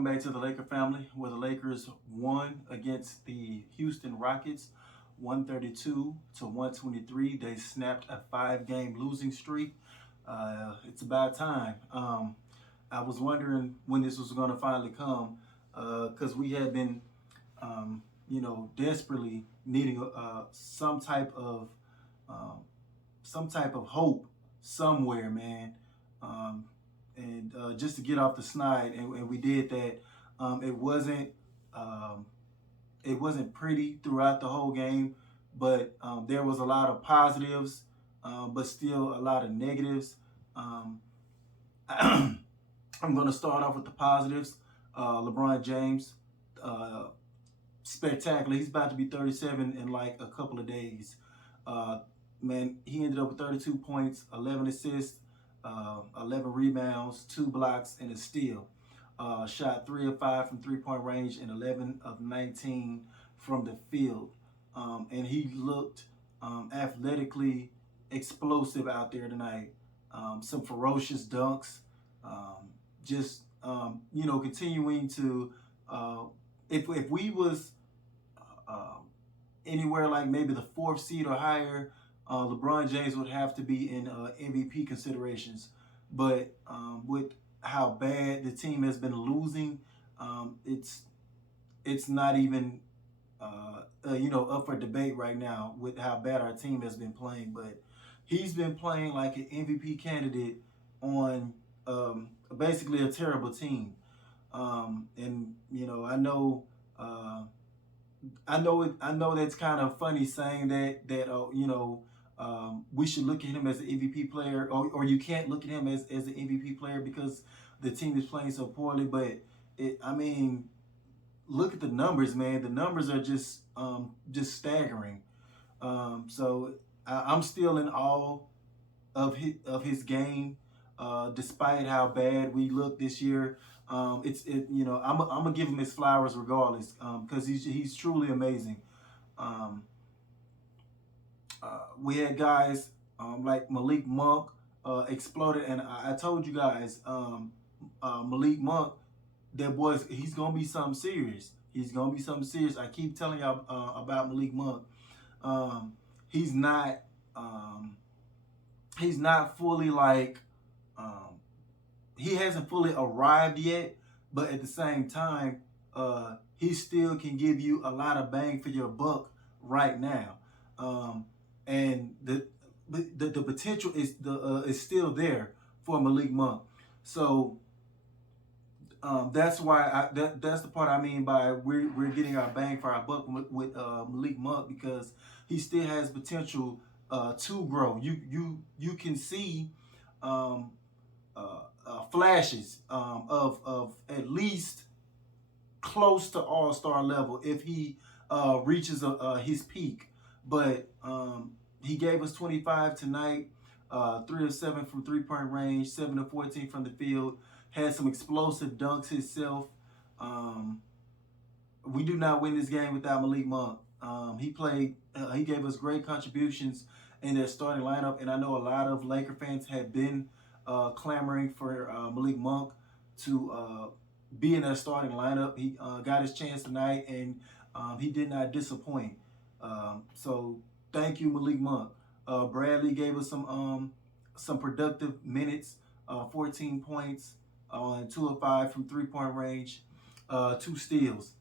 welcome back to the Laker family, where the Lakers won against the Houston Rockets 132 to 123. They snapped a 5-game losing streak. It's about time. I was wondering when this was going to finally come because we had been, desperately needing some type of hope somewhere, man. And just to get off the snide, and we did that. It wasn't pretty throughout the whole game, but there was a lot of positives, but still a lot of negatives. Um, I'm going to start off with the positives. LeBron James, uh, spectacular. He's about to be 37 in like a couple of days. Uh, Man, he ended up with 32 points, 11 assists, 11 rebounds, 2 blocks, and a steal. Shot 3 of 5 from three-point range and 11 of 19 from the field. And he looked athletically explosive out there tonight. Some ferocious dunks. Continuing to, if we was anywhere like maybe the 4th seed or higher, LeBron James would have to be in MVP considerations. But with how bad the team has been losing, it's not even up for debate right now with how bad our team has been playing. But he's been playing like an MVP candidate on basically a terrible team. And I know. I know that's kind of funny saying that we should look at him as an MVP player, or you can't look at him as an MVP player because the team is playing so poorly. But look at the numbers, man. The numbers are just staggering. I'm still in awe of his game, despite how bad we look this year. I'm gonna give him his flowers regardless, because he's truly amazing. Um, we had guys like Malik Monk exploded, and I told you guys, Malik Monk, that boy's he's gonna be something serious. He's gonna be something serious. I keep telling y'all about Malik Monk. Um, he's not um, he's not fully like he hasn't fully arrived yet, but at the same time, he still can give you a lot of bang for your buck right now. And the potential is still there for Malik Monk. So that's why that's the part I mean by we're getting our bang for our buck with Malik Monk, because he still has potential to grow. You can see um, flashes of at least close to all-star level if he reaches his peak. But he gave us 25 tonight, 3 of 7 from three-point range, 7 of 14 from the field. Had some explosive dunks himself. We do not win this game without Malik Monk. He played. He gave us great contributions in their starting lineup, and I know a lot of Laker fans have been clamoring for Malik Monk to be in their starting lineup. He got his chance tonight, and he did not disappoint. So thank you, Malik Monk. Bradley gave us some productive minutes, 14 points on 2 of 5 from three-point range, 2 steals.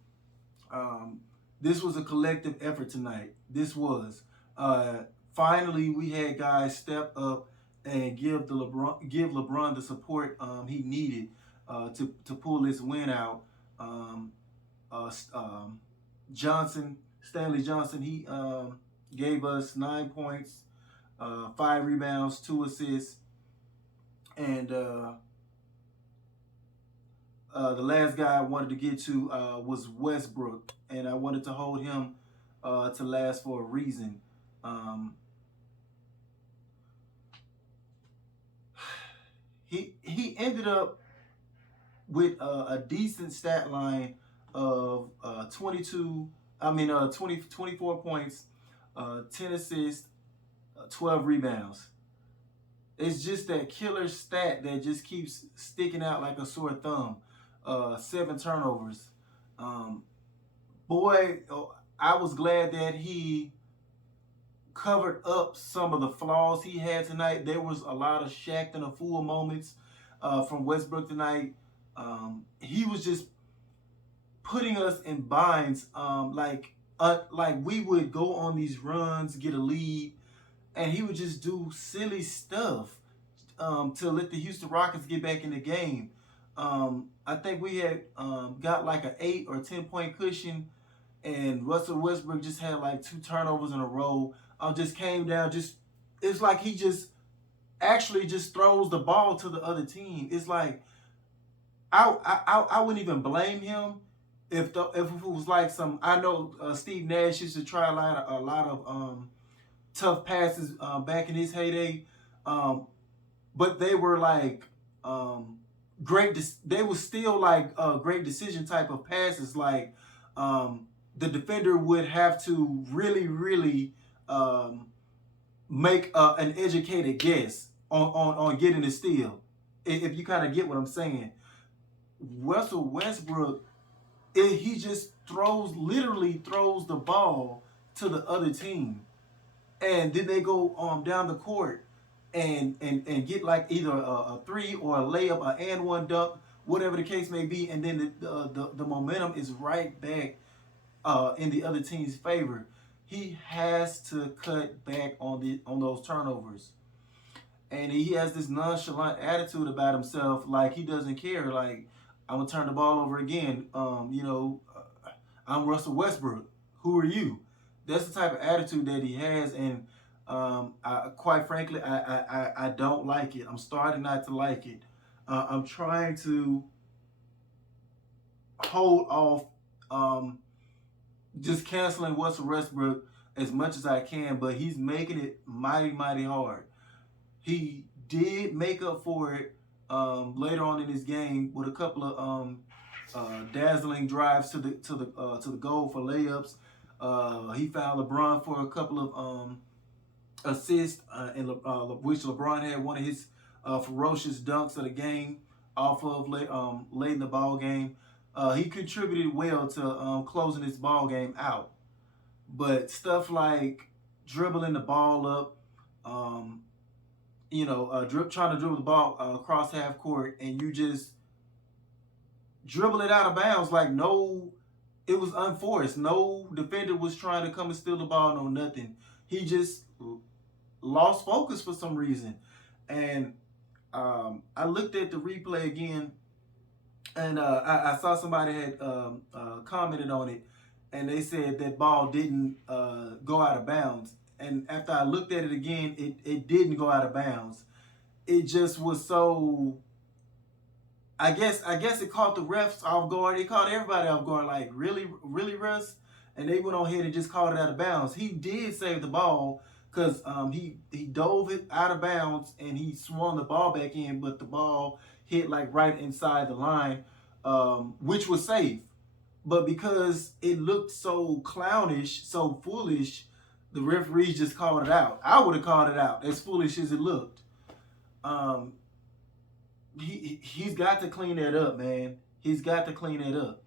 This was a collective effort tonight. This was. Finally, we had guys step up and give LeBron the support he needed to pull this win out. Uh, Stanley Johnson, he gave us 9 points, 5 rebounds, 2 assists, and the last guy I wanted to get to was Westbrook, and I wanted to hold him to last for a reason. He ended up with a decent stat line of 24 points, 10 assists, 12 rebounds. It's just that killer stat that just keeps sticking out like a sore thumb. 7 turnovers. Um, boy, I was glad that he covered up some of the flaws he had tonight. There was a lot of Shaq and a fool moments from Westbrook tonight. He was just putting us in binds. Like we would go on these runs, get a lead, and he would just do silly stuff to let the Houston Rockets get back in the game. I think we had got like an 8 or 10 point cushion, and Russell Westbrook just had like 2 turnovers in a row. Just came down. Just it's like he just actually just throws the ball to the other team. It's like I wouldn't even blame him if it was like some. I know Steve Nash used to try a lot of tough passes back in his heyday, but they were like great. They were still like great decision type of passes. Like the defender would have to really um, make an educated guess on getting the steal. If you kind of get what I'm saying, Russell Westbrook, he just literally throws the ball to the other team, and then they go down the court and get like either a three or a layup, an and one dunk, whatever the case may be, and then the momentum is right back in the other team's favor. He has to cut back on those turnovers, and he has this nonchalant attitude about himself, like he doesn't care. Like, I'm gonna turn the ball over again. I'm Russell Westbrook. Who are you? That's the type of attitude that he has, and quite frankly, I don't like it. I'm starting not to like it. I'm trying to hold off just canceling Russell Westbrook as much as I can, but he's making it mighty hard. He did make up for it later on in his game with a couple of dazzling drives to the goal for layups. He fouled LeBron for a couple of assists, which LeBron had one of his ferocious dunks of the game off of late in the ball game. He contributed well to closing this ball game out, but stuff like dribbling the ball up, trying to dribble the ball across half court, and you just dribble it out of bounds like no, it was unforced. No defender was trying to come and steal the ball, no nothing. He just lost focus for some reason. And I looked at the replay again, and I saw somebody had commented on it, and they said that ball didn't go out of bounds. And after I looked at it again, it didn't go out of bounds. It just was so. I guess it caught the refs off guard. It caught everybody off guard. Like, really, Russ? And they went on ahead and just called it out of bounds. He did save the ball because he dove it out of bounds and he swung the ball back in, but the ball hit like right inside the line, which was safe. But because it looked so clownish, so foolish, the referees just called it out. I would have called it out, as foolish as it looked. He's got to clean that up, man. He's got to clean that up.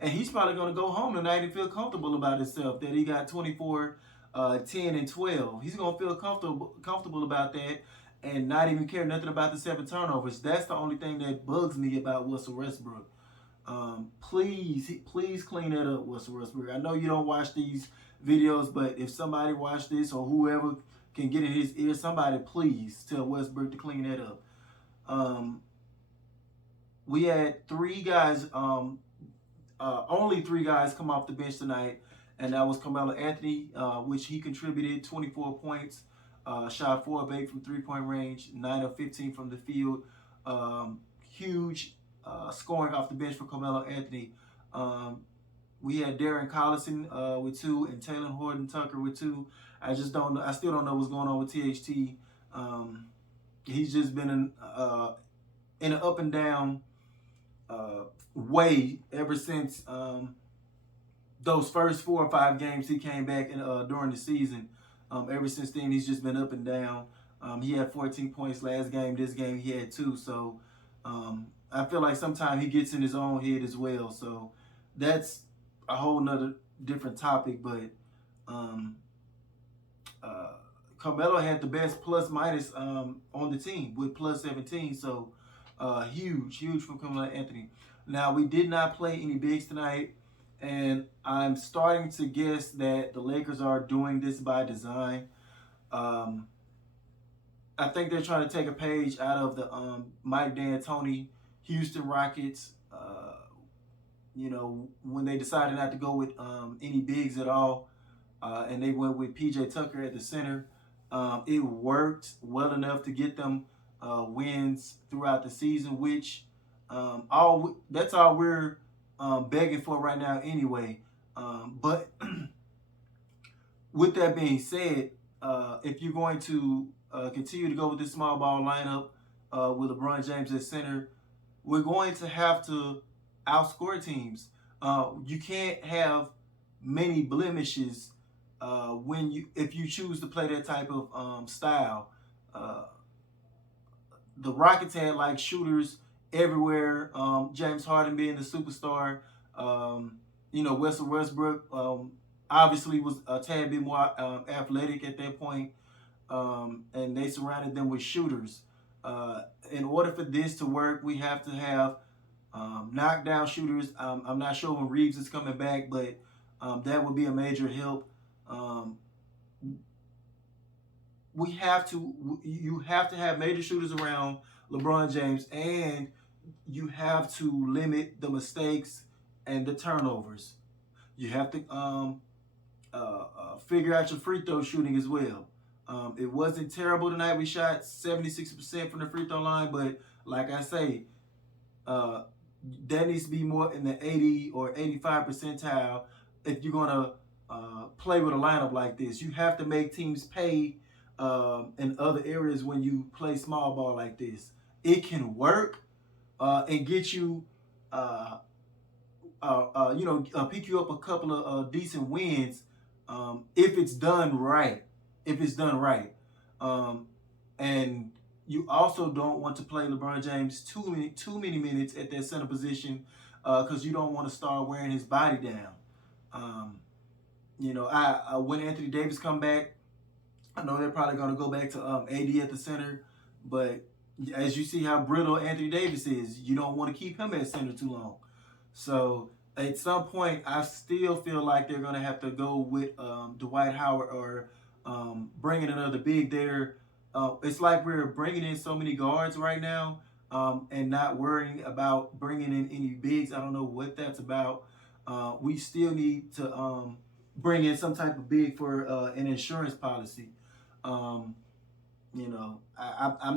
And he's probably going to go home tonight and feel comfortable about himself that he got 24, 10, and 12. He's going to feel comfortable about that and not even care nothing about the 7 turnovers. That's the only thing that bugs me about Russell Westbrook. Please clean that up, Russell Westbrook. I know you don't watch these videos, but if somebody watched this or whoever can get in his ear, somebody please tell Westbrook to clean that up. We had 3 guys, only 3 guys come off the bench tonight, and that was Carmelo Anthony, which he contributed 24 points, shot 4 of 8 from 3-point range, 9 of 15 from the field. Huge scoring off the bench for Carmelo Anthony. We had Darren Collison with 2 and Taylor Horton Tucker with 2. I still don't know what's going on with THT. He's just been in an up and down way ever since those first 4 or 5 games he came back during the season. Ever since then, he's just been up and down. He had 14 points last game. This game, he had 2. So I feel like sometimes he gets in his own head as well. So that's a whole nother different topic. But um, uh, Carmelo had the best plus minus on the team with plus 17. So huge from Carmelo Anthony. Now we did not play any bigs tonight, and I'm starting to guess that the Lakers are doing this by design. Um, I think they're trying to take a page out of the Mike D'Antoni Houston Rockets. When they decided not to go with any bigs at all, and they went with PJ Tucker at the center. It worked well enough to get them wins throughout the season, which that's all we're begging for right now anyway. But with that being said, if you're going to continue to go with this small ball lineup with LeBron James at center, we're going to have to outscore teams. You can't have many blemishes if you choose to play that type of style. The Rockets had like shooters everywhere. James Harden being the superstar. Russell Westbrook obviously was a tad bit more athletic at that point, and they surrounded them with shooters. In order for this to work, we have to have knockdown shooters. I'm not sure when Reeves is coming back, but that would be a major help. You have to have major shooters around LeBron James, and you have to limit the mistakes and the turnovers. You have to figure out your free throw shooting as well. It wasn't terrible tonight. We shot 76% from the free throw line, but like I say, that needs to be more in the 80 or 85 percentile if you're going to play with a lineup like this. You have to make teams pay in other areas when you play small ball like this. It can work and get you, pick you up a couple of decent wins if it's done right. If it's done right. And you also don't want to play LeBron James too many minutes at that center position because you don't want to start wearing his body down. When Anthony Davis come back, I know they're probably going to go back to AD at the center, but as you see how brittle Anthony Davis is, you don't want to keep him at center too long. So at some point, I still feel like they're going to have to go with Dwight Howard or bringing another big there. It's like we're bringing in so many guards right now and not worrying about bringing in any bigs. I don't know what that's about. We still need to bring in some type of big for an insurance policy. I'm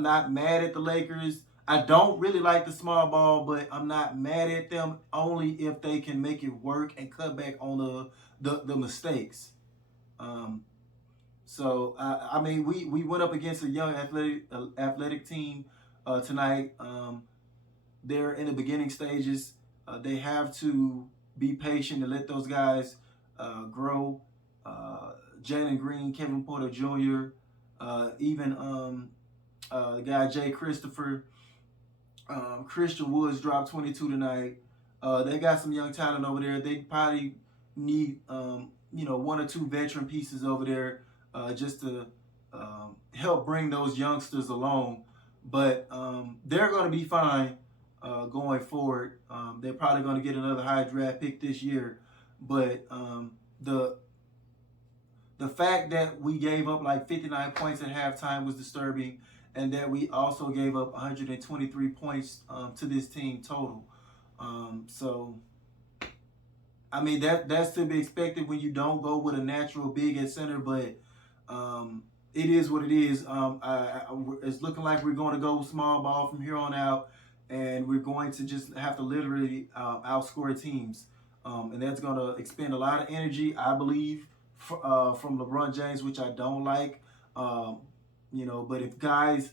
not mad at the Lakers. I don't really like the small ball, but I'm not mad at them only if they can make it work and cut back on the mistakes. We went up against a young athletic team tonight. They're in the beginning stages. They have to be patient and let those guys grow. Jalen Green, Kevin Porter Jr., even the guy Jay Christopher, Christian Woods dropped 22 tonight. They got some young talent over there. They probably need one or two veteran pieces over there just to help bring those youngsters along. But they're going to be fine going forward. They're probably going to get another high draft pick this year. But the fact that we gave up like 59 points at halftime was disturbing, and that we also gave up 123 points to this team total. That's to be expected when you don't go with a natural big at center, but it is what it is. It's looking like we're going to go small ball from here on out, and we're going to just have to literally outscore teams. And that's going to expend a lot of energy, I believe, from LeBron James, which I don't like. But if guys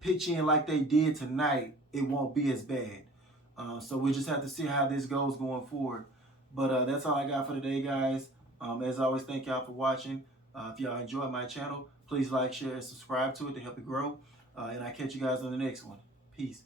pitch in like they did tonight, it won't be as bad. So we just have to see how this goes going forward. But that's all I got for today, guys. As always, thank y'all for watching. If y'all enjoy my channel, please like, share, and subscribe to it to help it grow. And I'll catch you guys on the next one. Peace.